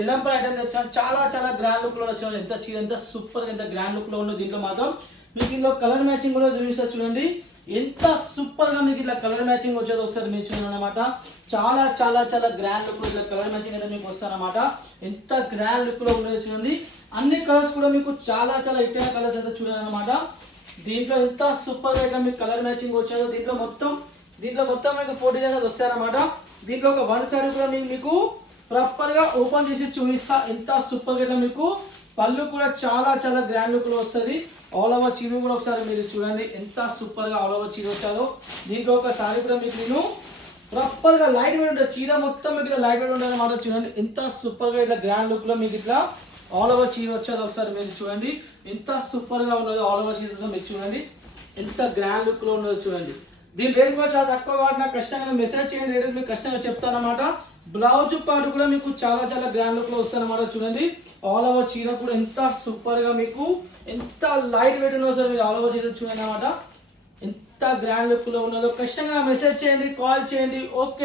Yellampalli item తెచ్చాను. చాలా చాలా గ్రాండ్ లుక్ లో వచ్చాను. ఎంత చీర ఎంత సూపర్ ఎంత గ్రాండ్ లుక్ లో ఉన్నది. దీంట్లో మాత్రం మీకు ఇందులో కలర్ మ్యాచింగ్ కూడా చూపిస్తారు చూడండి. ఎంత సూపర్ గా మీకు ఇట్లా కలర్ మ్యాచింగ్ వచ్చేది ఒకసారి మీరు చూడండి అనమాట. చాలా చాలా చాలా గ్రాండ్ లుక్ లో ఇట్లా కలర్ మ్యాచింగ్ అయితే మీకు వస్తారనమాట. ఎంత గ్రాండ్ లుక్ లో ఉన్నది చూడండి. అన్ని కలర్స్ కూడా మీకు చాలా చాలా ఇట్టిన కలర్స్ అయితే చూడండి అనమాట. దీంట్లో ఎంత సూపర్ గా అయితే మీకు కలర్ మ్యాచింగ్ వచ్చేదో దీంట్లో మొత్తం మీకు 40 అనేది వస్తాయన్నమాట. దీంట్లో ఒక వన్ సైడ్ కూడా మీకు ప్రాపర్ గా ఓపెన్ చేసి చూపిస్తా. ఎంత సూపర్ గా మీకు పళ్ళు కూడా చాలా చాలా గ్రాండ్ లుక్ లో వస్తుంది. ఆల్ ఓవర్ చీర కూడా ఒకసారి మీరు చూడండి ఎంత సూపర్ గా ఆల్ ఓవర్ చీర వచ్చాదో. దీంట్లో ఒకసారి కూడా మీకు నేను ప్రాపర్ గా లైట్ వెయిట్ ఉంటుంది. చీర మొత్తం మీకు ఇట్లా లైట్ వెయిట్ ఉంటుంది అనమాట. చూడండి ఎంత సూపర్ గా ఇట్లా గ్రాండ్ లుక్ లో మీకు ఇట్లా ఆల్ ఓవర్ చీర వచ్చేది. ఒకసారి మీరు చూడండి ఎంత సూపర్ గా ఉన్నదో ఆల్ ఓవర్ చీర మీరు చూడండి ఎంత గ్రాండ్ లుక్ లో ఉన్నదో చూడండి. దీని రేట్ కూడా చాలా తక్కువ కాబట్టి నాకు కష్టంగా మెసేజ్ చేయండి. రేట్ మీకు కష్టంగా చెప్తానమాట. బ్లౌజ్ పాటు కూడా మీకు చాలా చాలా గ్రాండ్ లుక్ లో వస్తారన్నమాట. చూడండి ఆల్ ఓవర్ చీర కూడా ఎంత సూపర్ గా మీకు ఎంత లైట్ వెయిట్ ఉన్నదో సార్ మీరు ఆల్ ఓవర్ చీర చూడండి అనమాట. ఎంత గ్రాండ్ లుక్ లో ఉన్నదో కష్టంగా మెసేజ్ చేయండి, కాల్ చేయండి. ఓకే.